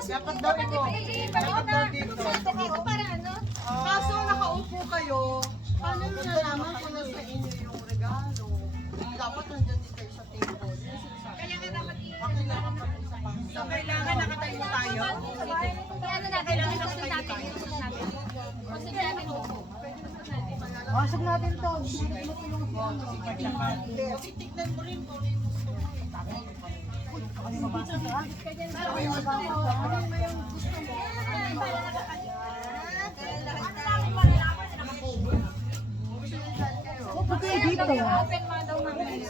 Dapat daw ito. Dapat daw dito. Kaso nakaupo kayo, paano nyo nalaman kung nasa inyo yung regalo? Dapat nandyan din kayo sa table. Kaya nga dapat kailangan pa rin sa pangsa. So, kailangan nakatayo tayo? Kaya ano na, kailangan natin natin. Pasig natin po. Pasok natin to. Kasi tignan mo rin kung ano yung gusto mo. Okay, dito. Open mo daw naman.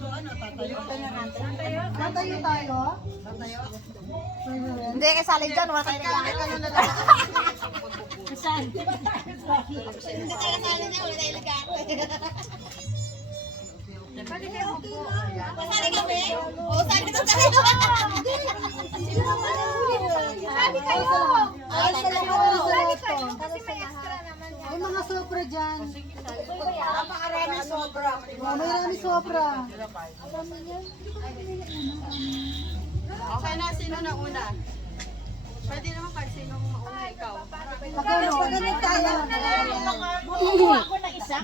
So ano, tatayo? Tatayo tayo? Hindi, kasali dyan. Wala tayo kailangan. Ano na lang? Saan? Hindi tayo kasali dyan. Wala tayo lagat. Kasali kami? Oo, sali ito tayo. Sali kayo. Ay, sa lahat. Kasi may extra naman yan. May mga sobra dyan. Napakarami sobra. Oh, may rami sobra. Okay na, sino na una? Pwede naman kahit sino mauna ikaw. Pagano tayo. Ako na isa.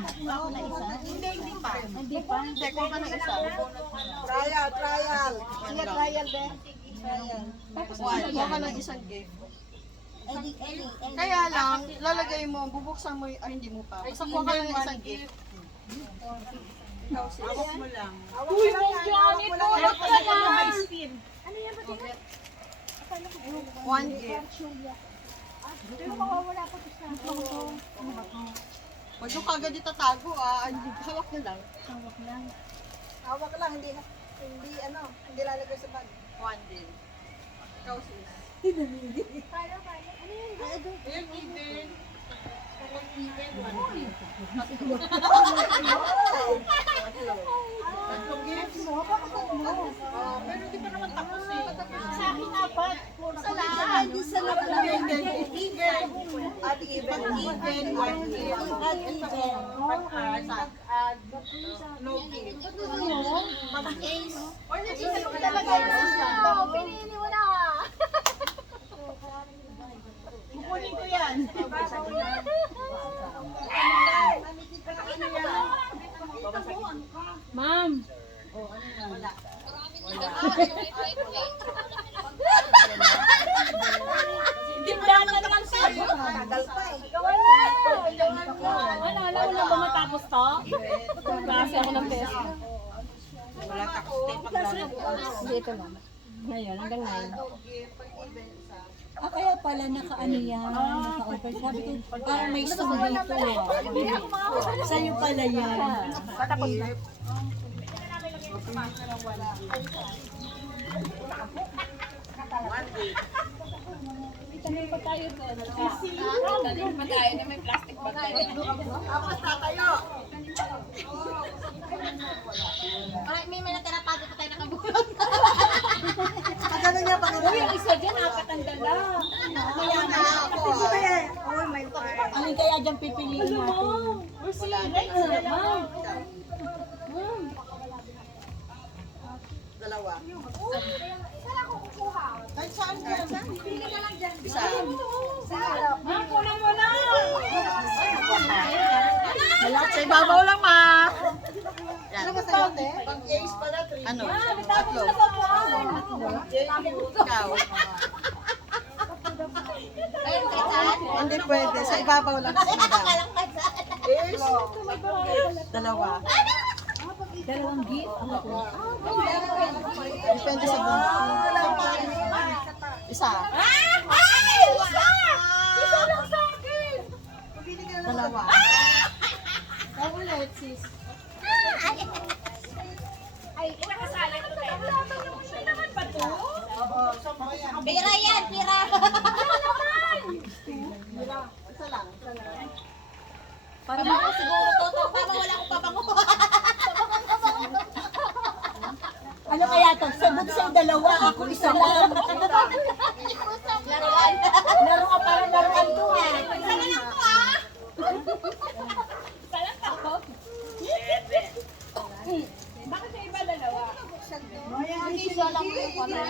Hindi pa. Hindi pa. Hindi, kung ka na isa. Trial. Sige, trial din. Kuha ka ng isang gift. Kaya lang, lalagay mo, bubuksan mo, hindi mo pa. Basta kuha ka ng isang gift. Ikaw sis. Hawak mo lang. Uy, Johnny, tulog ka na. One gift. Huwag yung kagad itatago hawak nyo lang. Hawak lang, hindi lalagay sa bag. One din. Ikaw sis. Ayan, even. Tatlong gifts. Pero di pa naman tapos eh. Sa akin apat. Sa lahat. Even. At even, one gift. Add no gift. Pag-ace. Or Isa nag-isa ko talaga. Oo, pinili mo na. Kukunin ko yan. Ma'am. Tindahan na naman sa'yo. Tagal pa eh. Wala na ba matapos to? Klase ako ng test. Wala tapos tayo paglalabas. Dito na. Ngayon, hanggang ngayon. Ah, kaya pala naka-ano yan, naka-open. Sabi ko, parang may zoom dito. Sa'yo pala yan. Patapos na. One gift. Tanong pa tayo doon. Tanong pa tayo na may plastic pa tayo. Tapos tatayo. May natira pa pa tayo nakabulot. Pagano niya, pagano niya. Yung isa dyan, apat ang dala. Kaya na ako. Oh my God. Alin kaya dyan pipiliin natin? Wala na. Ma'am. Dalawa. Saan ako kukuha? Kahit saan ka. Pili ka lang dyan. Isa. Ma'am, kulang mo na. Wala. Sa ibabaw lang, ma. Yan. Pag-ace pala, 3. Ano? Tatlo. Ikaw. Ayun, kahit saan? Hindi pwede. Sa ibabaw lang. Kalang kahit saan. Ace. Dalawa. Dalawang gift. Depende sa bunga. Isa. Isa lang sa akin. Dalawa. Ulit, sis. Ay, nakasali ko tayo. May naman ba to? Oo. So, yan. Pira yan, pira. Isa lang. Pabango siguro to. Pabango, wala akong pabango. Ano kaya to? Sabog sa dalawa, ako isa lang. Laruan. Laro ka parang laruan to ah. Isa na lang to ah. Isa lang to. Bakit sa iba dalawa? Hindi siya lang yung pala.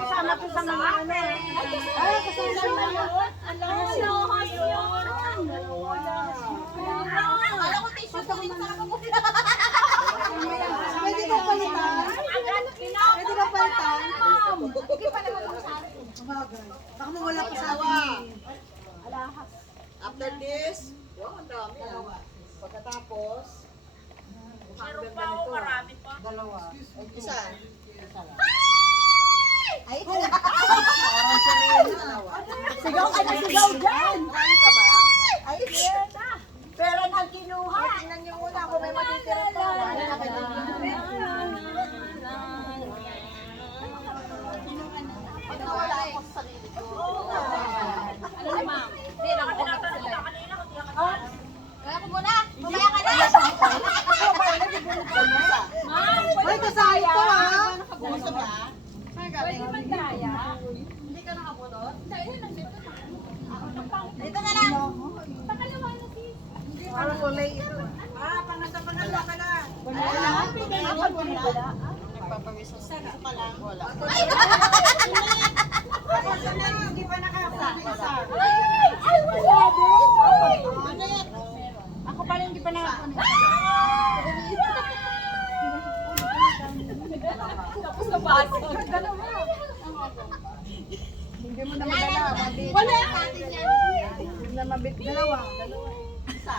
Kasama ko sa mga ano. Ay, kasama sa mga Alam ko tissue ko din sa Pwede ka palitan? Pwede ka palitan? Hindi pa naman ako sa akin. Baka mawala pa sa akin. After this, ang dami. Pagkatapos, Meron pa ako, marami pa. isa. Ay, Sigaw ka na sigaw dyan! Marami ka ba? ay, Pero nang kinuha! tingnan niyo muna kung may matitira pa. Wala na kayo. Pag nawala ako sa sarili ko. Ano na, ma'am? Hindi, nakapunta sila. Kaya ko muna. Mamaya ka na. Ma'am, Ay, kasali ko ha. Gusto ba? pwede man daya. Hindi ka nakabunot? Dahil nandito na. Dito na lang. Pakalawa na sis. Parang kulay ito. Pangasa ka na. Nagpapawis ako. Isa pa lang. Wala. Hindi pa nakasa. Ay, wala din! Ako pa rin hindi pa nakasa. Tapos nabasag. Hindi mo na madala. Mabit. Wala. Hindi na mabit. Dalawa. Isa.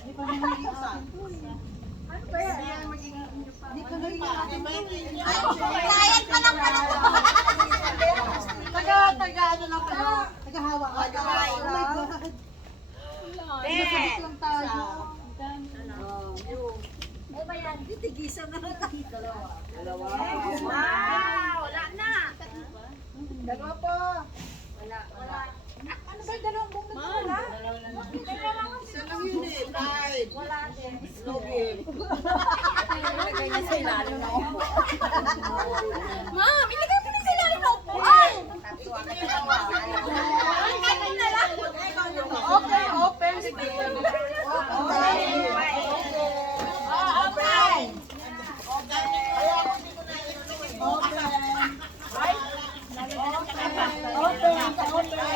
Hindi pa naman isa. Ano ba yan? Hindi ko Client pa lang pala. Taga ano lang pala. Taga-hawa. Oh my God. Masabit lang tayo. Ano ba yan? Titigisan na lang tayo. Dalawa. Wala na. Dalawa po. Ano ba yung dalawang buong wala? Isa lang yun eh. Pride. Slow game. Ilagay niya sa ilalim ng upo. Ma'am, ilagay mo na sa ilalim ng upo. Ay! Okay, open.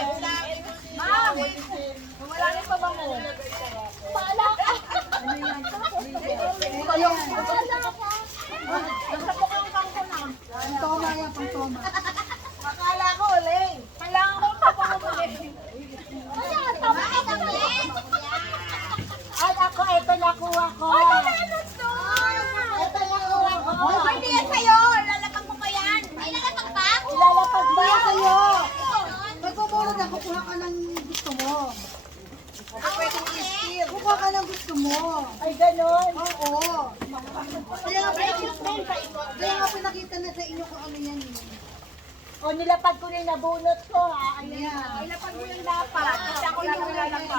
Ma'am! Wala rin pa ba mo? Paala ka! Paala ka! Nasa mukhang kang ko na. Toma yan, pang toma. Akala ko, Leng. Kailangan ko pa pa muli. Ayan, tama ka na. Ay, ako, ito nakuha ko. Ay, talagang to! Ito nakuha ko. Hindi yan sa'yo. Lalapag mo pa yan. May lalapag pa? Ilalapag ba? Sa'yo. Magpupulot na, kukuha ka ng gusto mo. Pwedeng i-steal. Kukuha ka ng gusto mo. Ay, ganon. Oo. Kaya nga pinakita na sa inyo kung ano yan. O, nilapag ko rin, nabunot ko, ha? Ayan. Ayan. Ilapag mo yung dapat. Kasi ako lang nilalapag.